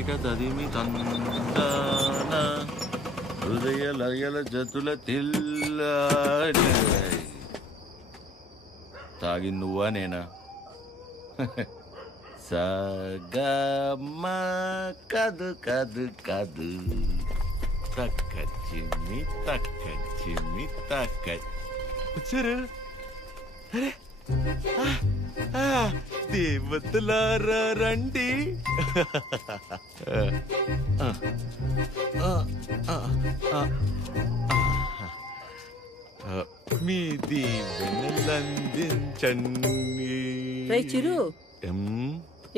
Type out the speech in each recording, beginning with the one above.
తకిట తదిమి తందన హృదయ లయల జతుల తిల్ల. తాగి నువ్వా నేనా? సగమ కదు కదు కదు తక్క చిమ్మి తక్క వచ్చారు. అరే దేవతలారా రండి. మీ దీవెనలందించండి. రే చిరు,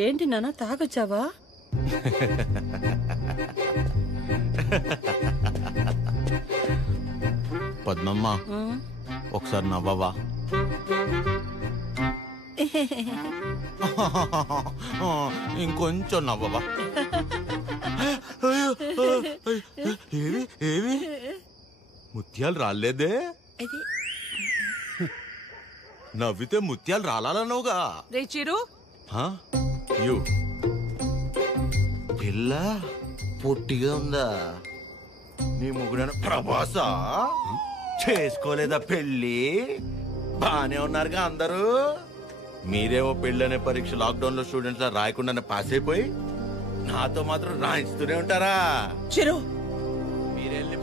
ఏంటి నాన్న తాగొచ్చావా? పద్మమ్మ ఒకసారి నవ్వవా? ఇంకొంచెం నవ్వవా? ఏవి ఏవి ముత్యాలు రాలేదే? నవ్వితే ముత్యాలు రాలనవుగా. రే చిరు, పిల్ల పొట్టిగా ఉందా? నీ ముగ్గురు ప్రభాసా చేసుకోలేదా పెళ్ళి? బానే ఉన్నారుగా అందరూ. మీరేమో పెళ్ళనే పరీక్ష లాక్డౌన్ లో స్టూడెంట్స్ లా రాయకుండానే పాస్ అయిపోయి నాతో మాత్రం రాయించుతూనే ఉంటారా? చిరు మీరెళ్ళి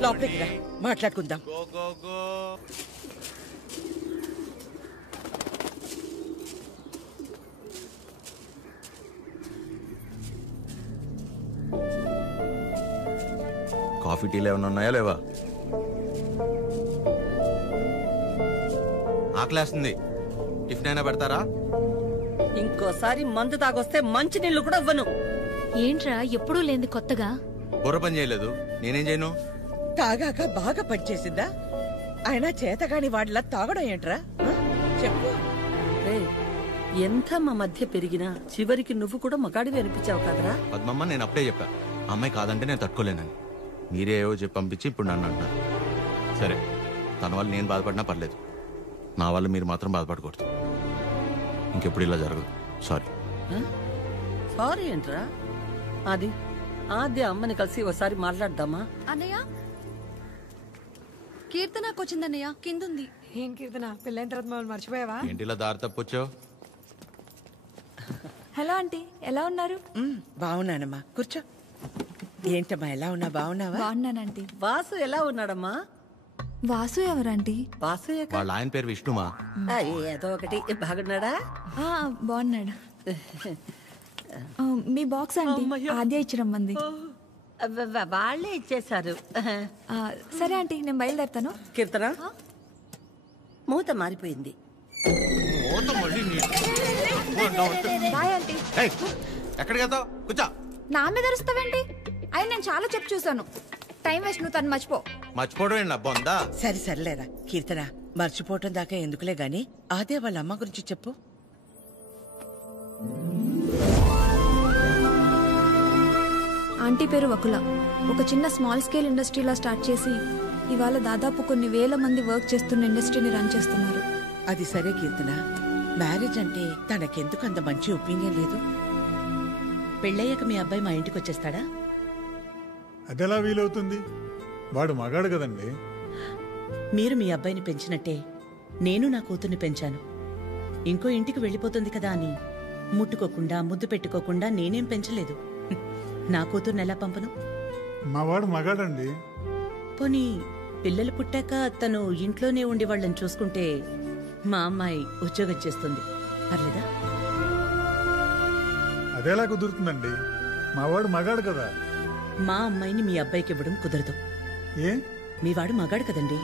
మాట్లాడుకుందాం. Go go go. కాఫీ టీలు ఏమైనా ఉన్నాయా లేవా? ఆకలేస్తుంది, టిఫిన్ అయినా పెడతారా? ఇంకోసారి మందు తాగొస్తే మంచి నీళ్లు కూడా ఇవ్వను. ఏంట్రా ఎప్పుడూ లేని కొత్తగా? బుర్ర పని చేయలేదు, నేనేం చేయను? తాగాక బాగా పనిచేసిందా? అయినా చేతగాని వాడిలా తాగడం ఏంట్రా? చెప్పు. ఎంత మా మధ్య పెరిగినా చివరికి నువ్వు కూడా మగాడివి అనిపించావు కదరా? పద్మమ్మ, నేను అప్పుడే చెప్పా అమ్మాయి కాదంటే నేను తట్టుకోలేనని. మీరే ఏవో చెప్పి పంపించి ఇప్పుడు నన్ను అంటున్నారు. సరే, తన వల్ల నేను బాధపడినా పర్లేదు, నా వల్ల మీరు మాత్రం బాధపడకూడదు. ఇంకెప్పుడు ఇలా జరగదు. సారీ. సారీ ఏంట్రా? అది ఆద్య అమ్మని కలిసి ఒకసారి మాట్లాడదామా? అన్నయ్య, కీర్తనకు వచ్చిందన్నయ్య, కిందుంది. ఏం కీర్తన, పెళ్ళైన తర్వాత మమ్మల్ని మర్చిపోయావా? ఏంటి ఇలా దారి తప్పొచ్చావు? హలో ఆంటీ, ఎలా ఉన్నారు? బాగున్నానమ్మా, కూర్చో. ఏంటమ్మా ఎలా ఉన్నా? బాగున్నావా? బాగున్నానంటీ. వాసు ఎలా ఉన్నాడమ్మా? వాసు ఎవరంటీ? వాసు వాళ్ళ ఆయన పేరు విష్ణుమా? ఏదో ఒకటి. బాగున్నాడా? బాగున్నాడు. మీ బాక్స్ ఆంటీ ఆద్య ఇచ్చిరమ్మంది. వాళ్ళే ఇచ్చేశారు. సరే ఆంటీ, నేను బయలుదేరుతాను. కీర్తన, మూత మారిపోయింది. Bye aunty. ఎక్కడికి వెళ్తావు? కూర్చో. నా మీద అరుస్తావేంటి? అయ్యి నేను చాలా చెప్పు చూసాను. టైం వేస్ట్, నువ్వు తను మర్చిపో. మర్చిపోవడం ఏంటి బొందా? సరే సర్లేరా కీర్తన, మర్చిపోవటం దాకా ఎందుకులే గాని అదే వాళ్ళ అమ్మ గురించి చెప్పు. ఆంటీ పేరు వకుల. ఒక చిన్న స్మాల్ స్కేల్ ఇండస్ట్రీలా స్టార్ట్ చేసి ఇవాళ దాదాపు కొన్ని వేల మంది వర్క్ చేస్తున్న ఇండస్ట్రీని రన్ చేస్తున్నారు. అది సరే కీర్తన, మ్యారేజ్ అంటే తనకెందుకు అంత మంచి ఒపీనియన్ లేదు? పెళ్ళయ్యాక మీ అబ్బాయి మా ఇంటికి వచ్చేస్తాడా? అదెలా వీలవుతుంది? వాడు మగాడు కదండి. మీరు మీ అబ్బాయిని పెంచినట్టే నేను నా కూతుర్ని పెంచాను. ఇంకో ఇంటికి వెళ్ళిపోతుంది కదా అని ముట్టుకోకుండా ముద్దు పెట్టుకోకుండా నేనేం పెంచలేదు. నా కూతుర్ని ఎలా పంపను? మా వాడు మగాడండి. పోనీ పిల్లలు పుట్టాక తను ఇంట్లోనే ఉండి వాళ్ళని చూసుకుంటే మా అమ్మాయి ఉద్యోగం చేస్తుంది, పర్లేదా? అదెలా కుదురుతుందండి? మా వాడు మగాడు కదా. మా అమ్మాయిని మీ అబ్బాయికి ఇవ్వడం కుదరదు. ఏ? మీ వాడు మగాడు కదండి.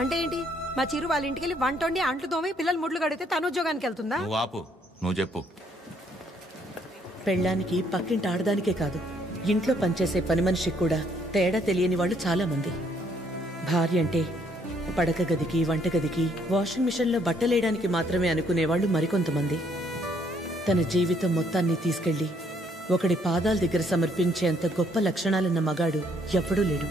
అంటే ఏంటి? మా చిరు వాళ్ళ ఇంటికి వెళ్ళి వంట వండి అంట్లు తోమి పిల్లలు ముడ్లు కడితే తను ఉద్యోగానికి వెళ్తుందా? నువ్వు ఆపు, నువ్వు చెప్పు. పెళ్ళానికి పక్కింటి ఆడదానికే కాదు, ఇంట్లో పనిచేసే పని మనిషికి కూడా తేడా తెలియని వాళ్ళు చాలా మంది. భార్య అంటే పడక గదికి, వంటగదికి, వాషింగ్ మిషన్లో బట్టలేయడానికి మాత్రమే అనుకునేవాళ్లు మరికొంతమంది. తన జీవితం మొత్తాన్ని తీసుకెళ్లి ఒకడి పాదాల దగ్గర సమర్పించేంత గొప్ప లక్షణాలున్న మగాడు ఎప్పుడూ లేడు.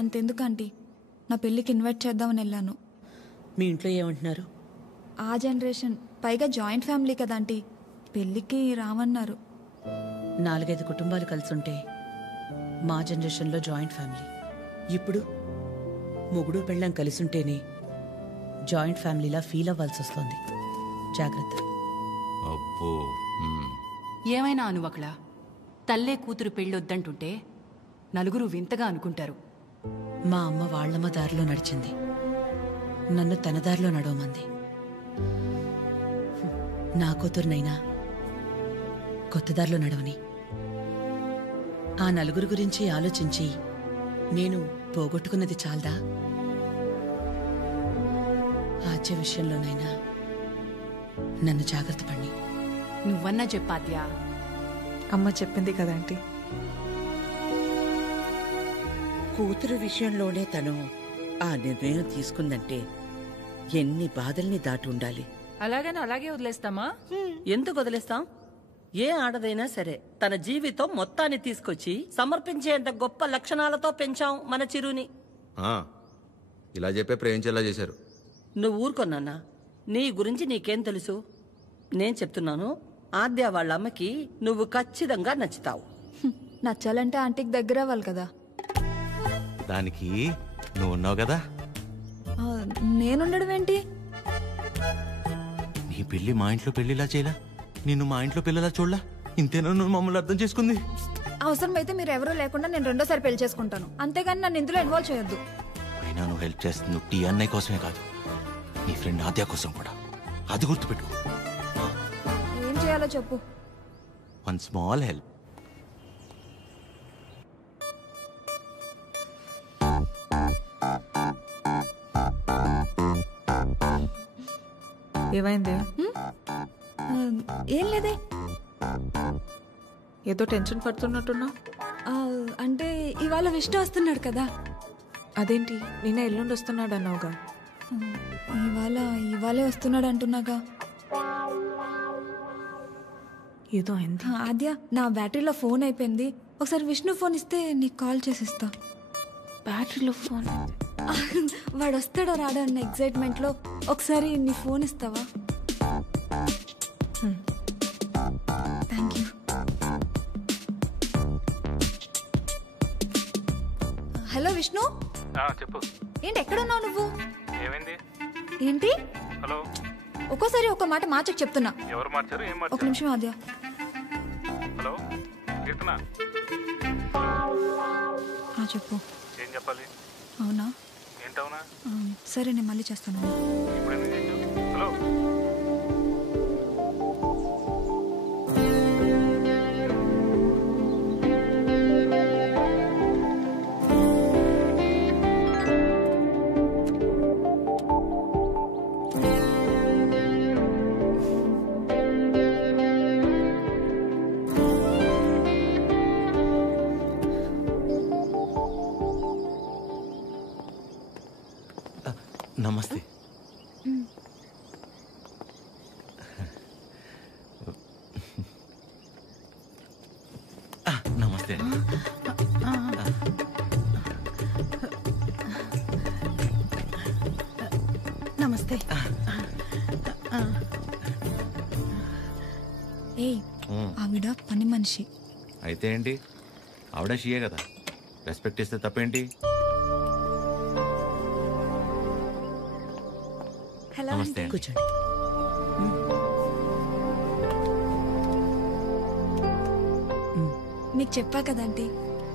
అంతెందుకు ఆంటీ, నా పెళ్ళికి ఇన్వైట్ చేద్దామని వెళ్ళాను. మీ ఇంట్లో ఏమంటున్నారు? ఆ జనరేషన్, పైగా జాయింట్ ఫ్యామిలీ కదా ఆంటీ, పెళ్ళికి రామన్నారు. 4-5 కుటుంబాలు కలిసుంటే మా జనరేషన్లో జాయింట్ ఫ్యామిలీ. ఇప్పుడు మొగుడు పెళ్ళం కలిసుంటేనే జాయింట్ ఫ్యామిలీలా ఫీల్ అవ్వాల్సి వస్తుంది. జాగ్రత్త. అబ్బో. ఏమైనా అనువకళ, తల్లే కూతురు పెళ్ళొద్దంటుంటే నలుగురు వింతగా అనుకుంటారు. మా అమ్మ వాళ్ళమ్మ దారిలో నడిచింది, నన్ను తన దారిలో నడవమంది. నా కూతురునైనా కొత్త దారిలో నడవని. ఆ నలుగురు గురించి ఆలోచించి నేను పోగొట్టుకున్నది చాలదా? ఆచే విషయంలోనైనా నన్ను జాగ్రత్త పడి. నువ్వన్నా చెప్పాద్యా. అమ్మ చెప్పింది కదా ఆంటీ. కూతురు విషయంలోనే తను ఆ నిర్ణయం తీసుకుందంటే ఎన్ని బాధల్ని దాటి ఉండాలి. అలాగని అలాగే వదిలేస్తామా? ఎందుకు వదిలేస్తాం? ఏ ఆడదైనా సరే తన జీవితం మొత్తాన్ని తీసుకొచ్చి సమర్పించేంత గొప్ప లక్షణాలతో పెంచాం మన చిరుని. ఇలా చెప్పే ప్రేమించేలా చేశారు. నువ్వు ఊరుకొన్నానా? నీ గురించి నీకేం తెలుసు? నేను చెప్తున్నాను, ఆద్య వాళ్ళ అమ్మకి నువ్వు ఖచ్చితంగా నచ్చుతావు. నచ్చాలంటే ఆంటీకి దగ్గర అవ్వాలి కదా. దానికి నువ్వు ఉన్నావు కదా. నేనుండడం ఏంటి? నీ పెళ్లి మా ఇంట్లో పెళ్లిలా చేయలా, నిన్ను మా ఇంట్లో పిల్లలా చూడలా. ఇంతేనా నువ్వు మమ్మల్ని అర్థం చేసుకుంది? అవసరమైతే మీరు ఎవరూ లేకుండా నేను రెండోసారి పెళ్లి చేసుకుంటాను, అంతేగాని నన్ను ఇందులో ఇన్వాల్వ్ చేయొద్దు. అయినా నువ్వు హెల్ప్ చేస్తుంది టీ అన్నయ్య కోసమే కాదు, నీ ఫ్రెండ్ ఆద్య కోసం కూడా. అది గుర్తుపెట్టుకో. ఏం చేయాలో చెప్పు. One small help. ఏమైంది? ఏం లేదే. ఏదో టెన్షన్ పడుతున్నట్టున్నా. అంటే ఇవాళ విష్ణు వస్తున్నాడు కదా. అదేంటి, నిన్న ఎల్లుండి వస్తున్నాడు అన్నావుగా. ఇవాళే వస్తున్నాడు అంటున్నాగా. ఏదో అయింది. ఆద్య, నా బ్యాటరీలో ఫోన్ అయిపోయింది. ఒకసారి విష్ణు ఫోన్ ఇస్తే నీకు కాల్ చేసిస్తా. బ్యాటరీలో ఫోన్? వాడు వస్తాడో రాడో అన్న ఎక్సైట్మెంట్ లో ఒకసారి నీ ఫోన్ ఇస్తావా? Thank you. హలో విష్ణు. చెప్పు. ఏంటి ఎక్కడున్నావు నువ్వు? ఏమైంది? ఏంటి? హలో. ఒక్కోసారి ఒక మాట మార్చకు చెప్తున్నా. ఎవరు మార్చారు? ఏం మార్చారు? ఒక నిమిషం ఆద్య. హలో కీర్తన. చెప్పు. ఏం చెప్పాలి? అవునా? ఏంటవునా? సరే నేను మళ్ళీ చేస్తాను. ఇప్పుడు ఎందుకు చేసావు? హలో. నమస్తే. నమస్తే. నమస్తే. ఏయ్, ఆవిడ పని మనిషి. అయితే ఏంటి, ఆవిడ షియే కదా, రెస్పెక్ట్ ఇస్తే తప్పేంటి? నమస్తే. కూర్చోండి. మీకు చెప్పా కదంటీ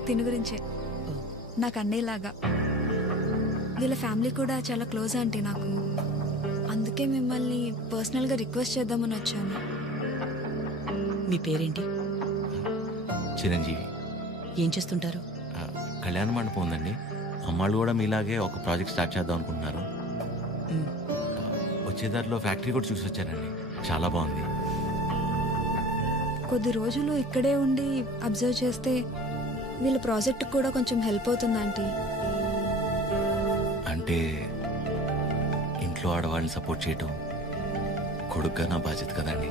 తిని గురించే. నాకు అన్నయ్యలాగా. వీళ్ళ ఫ్యామిలీ కూడా చాలా క్లోజ్ ఆంటీ నాకు. అందుకే మిమ్మల్ని పర్సనల్గా రిక్వెస్ట్ చేద్దామని వచ్చాను. మీ పేరేంటి? చిరంజీవి. ఏం చేస్తుంటారు? కళ్యాణ మండపం ఉందండి. అమ్మాళ్ళు కూడా మీలాగే ఒక ప్రాజెక్ట్ స్టార్ట్ చేద్దాం అనుకుంటున్నారు. వచ్చేదారిలో ఫ్యాక్టరీ కూడా చూసి వచ్చారండి, చాలా బాగుంది. కొద్ది రోజులు ఇక్కడే ఉండి అబ్జర్వ్ చేస్తే వీళ్ళ ప్రాజెక్ట్ కూడా కొంచెం హెల్ప్ అవుతుంది ఆంటీ. అంటే ఇంట్లో ఆడవాళ్ళని సపోర్ట్ చేయటం కొడుగ్గా నా బాధ్యత కదండి.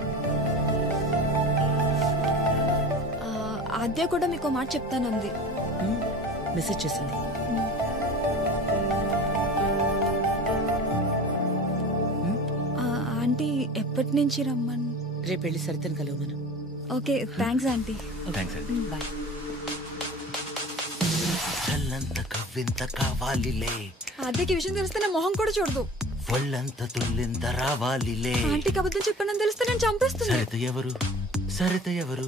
ఆద్య కూడా మీకు మాట చెప్తానంది. మెసేజ్ చేసింది. ఎప్పటి నుంచి రమ్మని? రేపు వెళ్ళి సరితను కలవమను. Okay, thanks aunty. థ్యాంక్స్ అండి. బాయ్. చల్లంత కవ్వింత కావాలిలే, అద్దెకి విషయం తెలిస్తే నా మొహం కూడా చూడదు. ఒళ్ళంత తుల్లింత రావాలిలే. ఆంటీకి అబద్ధం చెప్పానని తెలిస్తే నేను చంపేస్తుంది. సరిత ఎవరు, సరిత ఎవరు,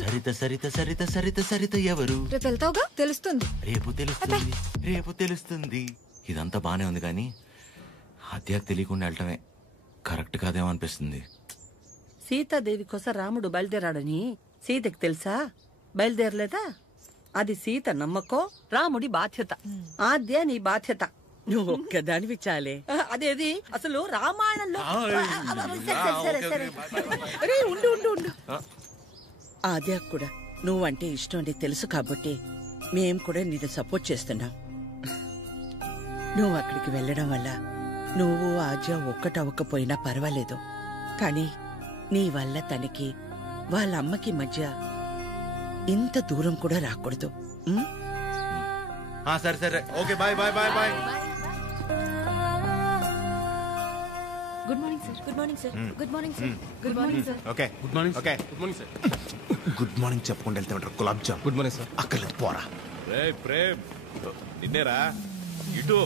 సరిత సరిత సరిత సరిత సరిత ఎవరు? రేపు వెళ్తావుగా, తెలుస్తుంది. రేపు తెలుస్తుంది, రేపు తెలుస్తుంది. ఇదంతా బానే ఉంది కానీ హత్యకు తెలియకుండా వెళ్ళటమే కరెక్ట్ కాదేమో అనిపిస్తుంది. సీతాదేవి కోసం రాముడు బయలుదేరాడని సీతకి తెలుసా? బయలుదేరలేదా? అది సీత నమ్మకం, రాముడి బాధ్యత. ఆద్య నీ బాధ్యత. నువ్వు ఒక్కదానివి చాలే. అదేది అసలు రామాయణంలో అరే, ఉండు ఉండు ఉండు. ఆద్య కూడా నువ్వంటే ఇష్టం అని తెలుసు కాబట్టి మేం కూడా నిన్ను సపోర్ట్ చేస్తున్నాం. నువ్వు అక్కడికి వెళ్ళడం వల్ల నువ్వు ఆద్య ఒక్కటవ్వకపోయినా పర్వాలేదు, కానీ నీ వల్ల తనకి వాళ్ళ అమ్మకి మధ్య ఇంత దూరం కూడా రాకూడదు. సరే సరే, okay, bye bye bye bye. Good morning sir. Good morning sir. Good morning sir. Good morning sir. Okay, good morning. Okay, good morning sir. Good morning చెప్పుకుంటూ వెళ్తే ఉంటారు. Gulab jam. Good morning sir. అక్కర్లేదు, పోరా. ప్రేమ్ నిన్నేరా ఇటు.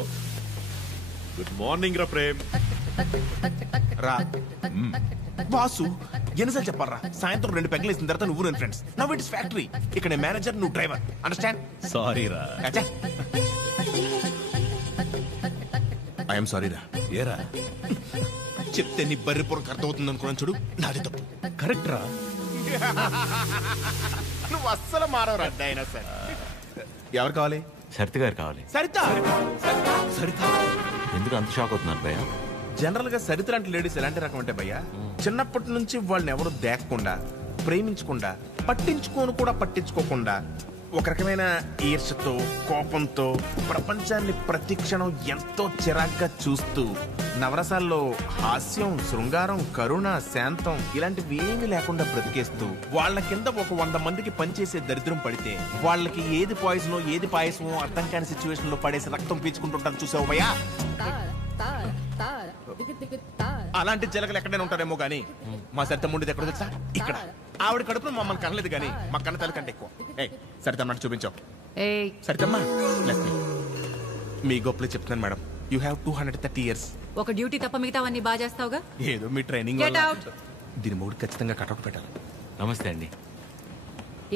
గుడ్ మార్నింగ్ రా ప్రేమ్. రా boss, ఎన్నిసార్లు చెప్పారా? సాయంత్రం 2 పెగ్గలు వేసిన తర్వాత నువ్వు నేను ఫ్రెండ్స్. Now it's factory. ఇక్కడ నేను మేనేజర్, నువ్వు డ్రైవర్. అండర్స్టాండ్? సారీ రా. ఐఎమ్ సారీ రా. ఏరా చెప్తే నీ బర్రె పొరకు అర్థమవుతుంది అనుకున్నాను చూడు, నాది తప్పు. కరెక్ట్ రా. నువ్వు అస్సలు మారవరా డైనోసార్. ఎవరు కావాలి? సరిత గారు కావాలి. సరిత. సరిత ఎందుకు అంత షాక్ అవుతున్నారు భయ్య? జనరల్ గా సరిత లాంటి లేడీస్ ఎలాంటి రకం అంటే భయ్యా, చిన్నప్పటి నుంచి వాళ్ళని ఎవరు దేకకుండా, ప్రేమించకుండా, పట్టించుకోకుండా ఒక రకమైన ఈర్ష్యతో, కోపంతో ప్రపంచాన్ని ప్రతి క్షణం ఎంతో చిరాగ్గా చూస్తూ, నవరసాల్లో హాస్యం, శృంగారం, కరుణ, శాంతం ఇలాంటివి ఏమీ లేకుండా బ్రతికేస్తూ వాళ్ళ కింద ఒక 100 మందికి పనిచేసే దరిద్రం పడితే వాళ్ళకి ఏది పాయిజనో ఏది పాయసమో అర్థం కాని సిచ్యువేషన్ లో పడేసి రక్తం పీల్చుకుంటుంటారు. చూసావు భయ్యా? అలాంటి చిలకలు ఎక్కడైనా ఉంటారేమో గానీ మా సరిత ముండిది ఎక్కడ తెలుసా? ఇక్కడ. ఆవిడ కడుపున మమ్మల్ని కనలేదు కానీ మా కన్న తల్లి కంటే ఎక్కువ. సరితమ్మ చూపించావు. సరితమ్మా, మీ గొప్పలు చెప్తున్నాను మేడం. You have 230 years. ఒక డ్యూటీ తప్ప మిగతావన్నీ బాగా చేస్తావుగా. ఏదో మీ ట్రైనింగ్ Get out. దీని మూడు ఖచ్చితంగా కటౌట్ పెట్టాలి. నమస్తే అండి.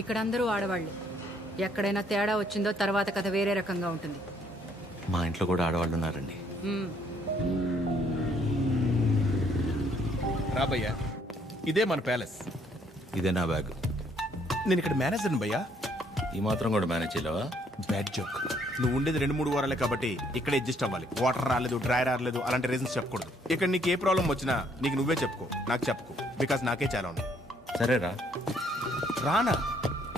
ఇక్కడ అందరూ ఆడవాళ్లే. ఎక్కడైనా తేడా వచ్చిందో తర్వాత కథ వేరే రకంగా ఉంటుంది. మా ఇంట్లో కూడా ఆడవాళ్ళు ఉన్నారండి. రాబయ్యా, ఇదే మన ప్యాలెస్. ఇదే నా బ్యాగ్. నేను ఇక్కడ మేనేజర్ని భయ్యా. ఈ మాత్రం కూడా మేనేజ్ చేయలేవా? Bad joke. నువ్వు ఉండేది 2-3 వారాలే కాబట్టి ఇక్కడ అడ్జస్ట్ అవ్వాలి. వాటర్ రాలేదు, డ్రై రాలేదు అలాంటి రీజన్స్ చెప్పకూడదు. ఇక్కడ నీకు ఏ ప్రాబ్లం వచ్చినా నీకు నువ్వే చెప్పుకో, నాకు చెప్పుకో. బికాస్ నాకే చాలా ఉన్నాయి. సరేరా. రానా?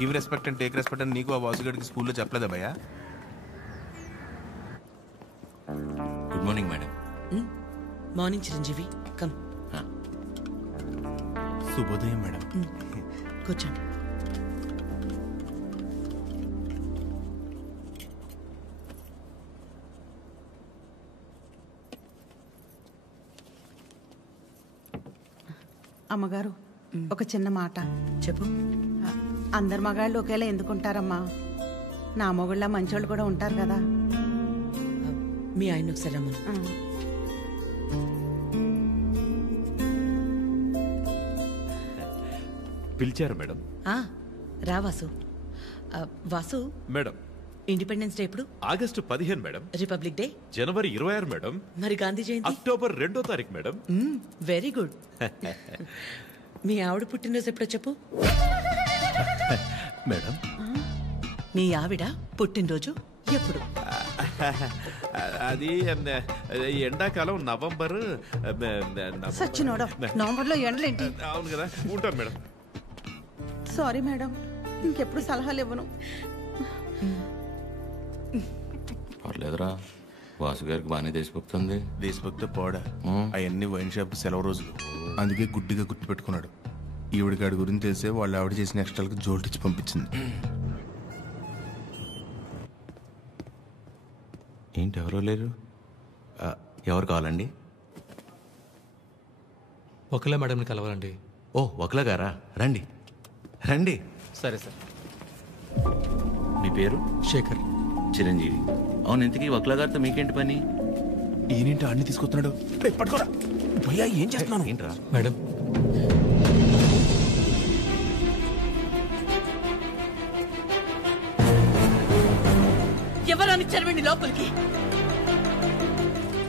Give respect and take respect అని నీకు ఆ వాసుగడికి స్కూల్లో చెప్పలేదా భయ్యా? Good morning madam. Morning Chiranjeevi, come. శుభోదయం మేడం. కూర్చోండి. అమ్మగారు, ఒక చిన్న మాట చెప్పు. అందరు మగాళ్ళు ఒకేలా ఎందుకుంటారమ్మా? నా మొగుళ్ళ మంచోళ్ళు కూడా ఉంటారు కదా. మీ ఆయన ఒకసారి రమ్మను. పిలిచారు మేడం. రా Vasu. Vasu, madam independence day ఎప్పుడు? August 15 madam. రిపబ్లిక్ డే జనవరి 26 మేడం. మరి గాంధీ జయంతి? అక్టోబర్ 2వ తారీఖు మేడం. Very good. మీ ఆవిడ పుట్టినరోజు ఎప్పుడో చెప్పు. మేడం మీ ఆవిడ పుట్టినరోజు ఎప్పుడు? అది ఎండాకాలం నవంబర్. సచ్చినోడా, నవంబర్లో ఎండలేంటి? అవును కదా, ఉంటాను మేడం. సారీ మేడం, ఇంకెప్పుడు సలహాలు ఇవ్వను. పర్లేదురా, వాసు గారికి బాగానే దేశభక్తుంది. దేశభక్తి పోడా, అవన్నీ వైన్ షాప్ సెలవు రోజులు. అందుకే గుడ్డిగా గుర్తు పెట్టుకున్నాడు. ఈవిడికాడి గురించి తెలిసే వాళ్ళు ఆవిడ చేసిన ఎక్స్ట్రాలకు జోల్టిచ్చి పంపించింది. ఏంటి ఎవరో లేరు? ఎవరు కావాలండి? ఒకలా మేడంని కలవాలండి. ఓ ఒకలా గారా, రండి రండి. సరే సార్. మీ పేరు? శేఖర్. చిరంజీవి. అవును, ఇంతకీ వక్లా గారితో మీకేంటి పని? ఈయనేంటి అన్ని తీసుకొస్తున్నాడు? పట్టుకోరా భయ్యా, ఏం చేస్తున్నాను? ఏంట్రా మేడం? ఎవరని చెరవండి లోపలికి.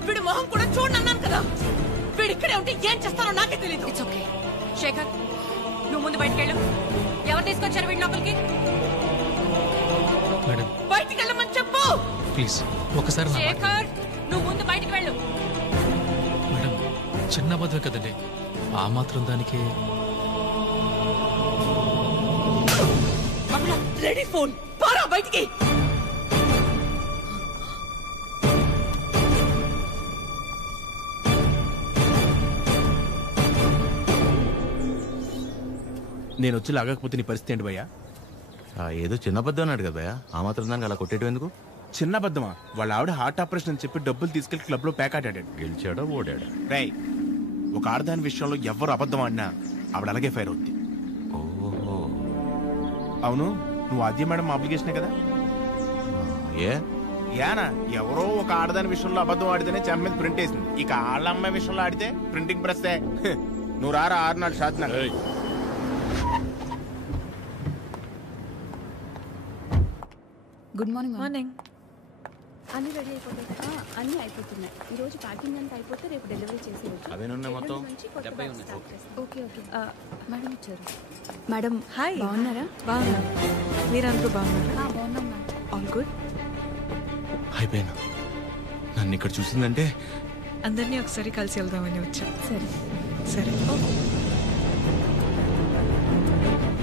వీడి మొహం కూడా చూడన్నాను కదా. వీడు ఇక్కడే ఉంటే ఏం చేస్తానో నాకే తెలీదు. It's okay. శేఖర్, నువ్వు ముందు బయటకెళ్ళు. ఎవరు తీసుకొచ్చారు వీడి లోపలికి? మేడం బయటికి వెళ్ళమని చెప్పు. ప్లీజ్ ఒకసారి నా మాట. శేఖర్, నువ్వు ముందు బయటికి వెళ్ళు. మేడం చిన్న అబద్ధం కదండి, ఆ మాత్రం దానికి. రెడీ ఫోన్ పారా బయటికి. నేను వచ్చి లాగకపోతే నీ పరిస్థితి ఏంటి భయ్యా? ఏదో చిన్న అబద్ధం అన్నాడు కదా భయ్యా, ఆ మాత్రం దానికి అలా కొట్టేయడం ఎందుకు? చిన్న అబద్ధమా? వాళ్ళ ఆవిడ హార్ట్ ఆపరేషన్ అని చెప్పి డబ్బులు తీసుకెళ్లి క్లబ్ లో ప్యాక్ ఆడాడు. గెలిచాడా ఓడాడా? రై, ఒక ఆడదాని విషయంలో ఎవరు అబద్ధం ఆడినా ఆవిడ అలాగే ఫైర్ అవుద్ది. ఓహో. అవును, నువ్వు ఆద్య మేడం అప్లికేషనే కదా? యానా ఎవరో ఒక ఆడదాని విషయంలో అబద్ధం ఆడితేనే చెమ్మ మీద ప్రింట్ వేసింది. ఇక ఆళ్ళ అమ్మాయి విషయంలో ఆడితే ప్రింటింగ్ ప్రెస్. నువ్వు రారా 6 నాడు షాత్. Good morning. మార్నింగ్. అన్ని రెడీ అయిపోతాయి. అన్ని అయిపోతున్నాయి. ఈ రోజు ప్యాకింగ్ అంతా అయిపోతే రేపు డెలివరీ చేసేయచ్చు. అవేనున్నాయి మొత్తం? Okay okay. మేడం వచ్చారు. Madam hi. బాగున్నారా? బాగున్నా. మీరందరూ బాగున్నారా? బాగున్నాం మేడం. All good. అయిపోయినా నన్ను ఇక్కడ చూసిందంటే అందరినీ ఒకసారి కలిసి వెళ్దామని వచ్చా. సరే సరే.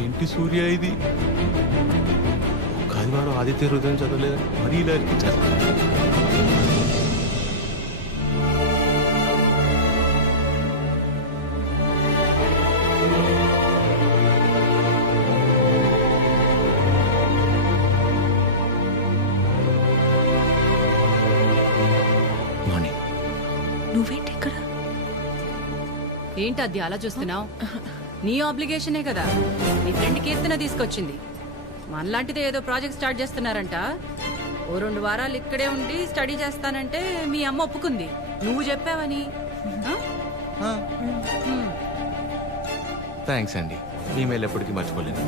ఏంటి సూర్య ఇది? ఆదివారం ఆదిత్య హృదయం చదవలేదని మరీ ఇలా ఇరికించారు. మార్నింగ్. నువ్వేంటి ఇక్కడ? ఏంటి అది అలా చూస్తున్నావు? నీ ఆబ్లిగేషనే కదా. నీ ఫ్రెండ్ కీర్తన తీసుకొచ్చింది. మనలాంటిది ఏదో ప్రాజెక్ట్ స్టార్ట్ చేస్తున్నారంట. ఓ 2 వారాలు ఇక్కడే ఉండి స్టడీ చేస్తానంటే మీ అమ్మ ఒప్పుకుంది. నువ్వు చెప్పావని. థ్యాంక్స్ అండి, ఈమెయిల్ ఎప్పటికీ మర్చిపోలేను.